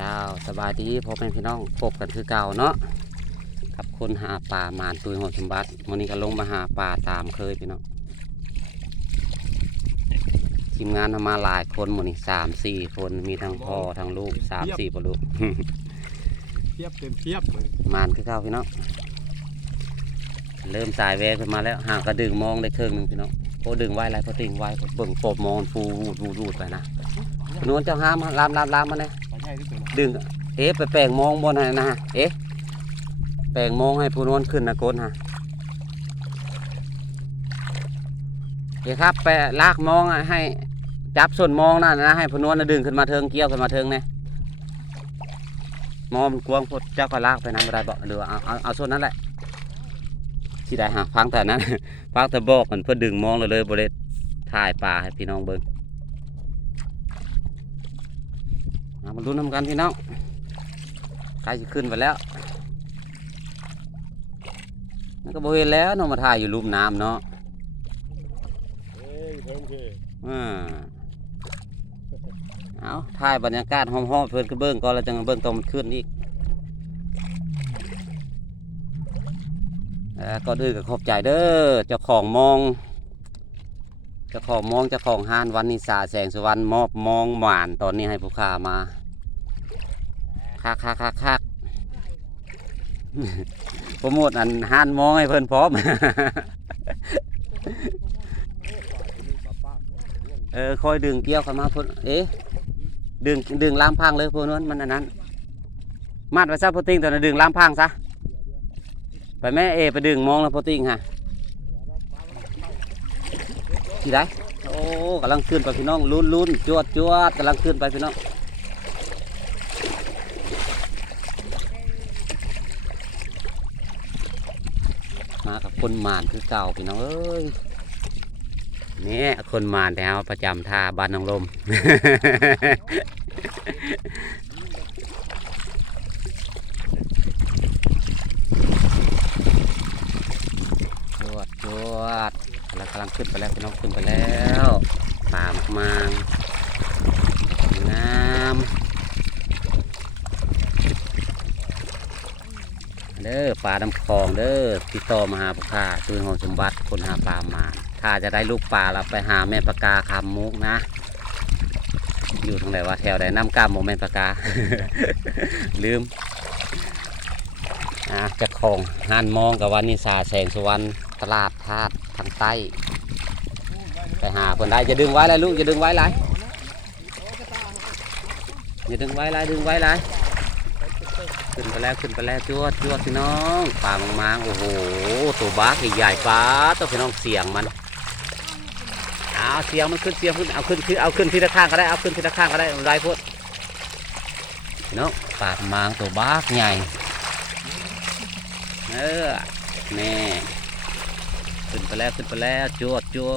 เจ้าสบายดีพ่อแม่พี่น้องพบกันคือเก่าเนาะกับคนหาปลามานตุยหัวสมบัติวันนี้ก็ลงมาหาปลาตามเคยพี่น้องทีมงานทำมาหลายคนหมดนี่สามสี่คนมีทั้งพ่อทั้งลูกสามสี่ปลูกเทียบเต็มเทียบเลยมานคือเก่าพี่น้องเริ่มสายแวขึ้นมาแล้วห่างกระดึงมองได้ครึ่งหนึงพี่น้องโอ้ดึงไว้ไรพอติงไว้เบิ่งปบมองฟูวูดวูดวูดไปนะนวลเจ้าห้ามมาลามลามลามมาเลยปลาใหญ่ที่สุ ดึง เอ๊ะไปแปลงมองบนให้นะฮะเอ๊ะแปลงมองให้ผู้นวลขึ้นนะโกนฮะเอ๊ะครับไปลากมองให้จับส่วนมองนั่นนะให้ผู้นวนดึงขึ้นมาเทิงเกี่ยวขึ้นมาเทิงเนี่ยมองมันกวางพดเจ้าก็ลากไปน้ำอะไรบอกหรือเอาเอาเอาส่วนนั้นแหละที่ได้ฮะฟังแต่นั้นฟังแต่บอกมันเพื่อดึงมองเลยเลยบริถ่ายปลาให้พี่น้องเบิ่งเอา มาลุ้นน้ำกันพี่น้องใกล้จะขึ้นไปแล้วนั่นก็บริเวณแล้วเน้องมาถ่ายอยู่ลุ่มน้ำเนาะเอ้ยเพิ่มเทอ่าเอาถ่ายบรรยากาศหอมๆเพื่อนก็เบิ้งก่อนแล้วจังเบิ้งตอนมันขึ้นอีกก่อนอื่นก็ขอบใจเด้อเจ้าของมองเจ้าของมองเจ้าของห้านวันนิสาแสงสุวรรณมอบมองหวานตอนนี้ให้ผู้ค้ามา คักคักคักคักโปรโมทอันห้านมองให้เพิ่นพร้อม เออคอยดึงเกี่ยวเข้ามาพุ่นเอ๊ะดึงดึงลามพังเลยพวกนั้นมันอันนั้น มัดไว้ซะโพติ้งตอนนั้นดึงลามพังซะไปแม่เอไปดึงมองแล้วโพติ้งฮะที่ไหนโอ้กำลังขึ้นไปพี่น้องลุ้นลุ้นจวดจวดกำลังขึ้นไปพี่น้อง มากับคนหมานคือเก่าพี่น้องเอ้ยเนี่ยคนมานแต่เอาประจำท่าบ้านนองลม จวดจวดแล้วกำลังขึ้นไปแล้วพี่น้องขึ้นไปแล้วป่ามากมางามเด้อ ปลาดำคลองเด้อติดต่อมาหาผู้ค้าซื้อหอสมบัติคนหาปลามา ถ้าจะได้ลูกปลาเราไปหาแม่ปลากาคำมุกนะ อยู่ทางไหนวะแถวไหนน้ำกามโมแม่ปลากา ลืมอะจะของหันมองกับวันนิสาแสงสุวรรณตลาดธาตุทางใต้ ไปหาคนได้จะดึงไว้เลยลูกจะดึงไว้เลยอย่าดึงไว้เลยดึงไว้เลย ขึ้นไปแล้วขึ้นไปแล้วจวดจวดพี่น้องปลามังมางโอ้โหตัวบ้าใหญ่ๆปลาตัวพี่น้องเสียงมันเอาเสียงมันขึ้นเสียงขึ้นเอาขึ้นขึ้นเอาขึ้นทีละข้างก็ได้เอาขึ้นทีละข้างก็ได้ได้พุดพี่น้องปลามังมางตัวบ้าใหญ่เออแน่ขึ้นไปแล้วขึ้นไปแล้วจวดจว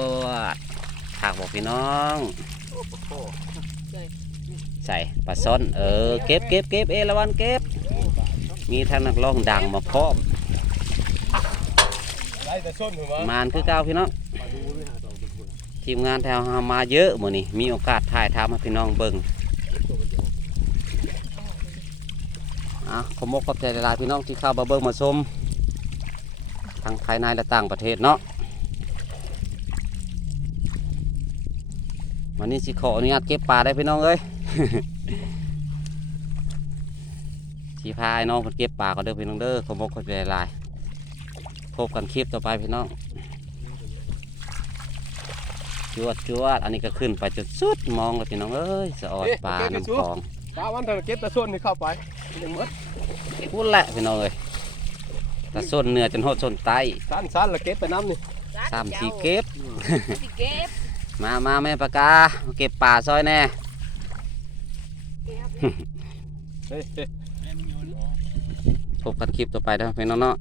ดถากบอกพี่น้องใส่ปลาซ่อนเออเก็บเก็บเก็บเอราวันเก็บ มีทางนักร้องดังมาพร้อมไล่แต่ส้นถูกไหมมานคือเก่าพี่น้องมาดูไม่หาสองคนทีมงานแถวหามาเยอะหมดนี่มีโอกาสถ่ายทำให้พี่น้องเบิ่งอะขอมกขอบใจหลายๆพี่น้องที่เข้ามาเบิ่งมาชมทั้งภายในและต่างประเทศเนาะวันนี้สิขออนุญาตเก็บปลาได้พี่น้องเอ้ย ที่พาไอ้น้องเพิ่นเก็บปลาก็เด้อพี่น้องเด้อขอมกขอบใจหลายๆพบกันคลิปต่อไปพี่น้องจวดจวดอันนี้ก็ขึ้นไปจนสุดมองเลยพี่น้องเอ้ยสะออดปลาน้ำคลองปลาวันเถอะเก็บแต่ส้นนี่เข้าไปยังมดพูดแหละพี่น้องเอ้ยแต่ส้นเนื้อจนหดส้นไตสั้นสั้นๆแล้วเก็บไปน้ำนี่สามสี่เก็บสิเก็บมามาแม่ปากกามาเก็บป่าซอยแน่เฮ้ยเฮ้ย พบกันคลิปต่อไปนะพี่น้องเนาะ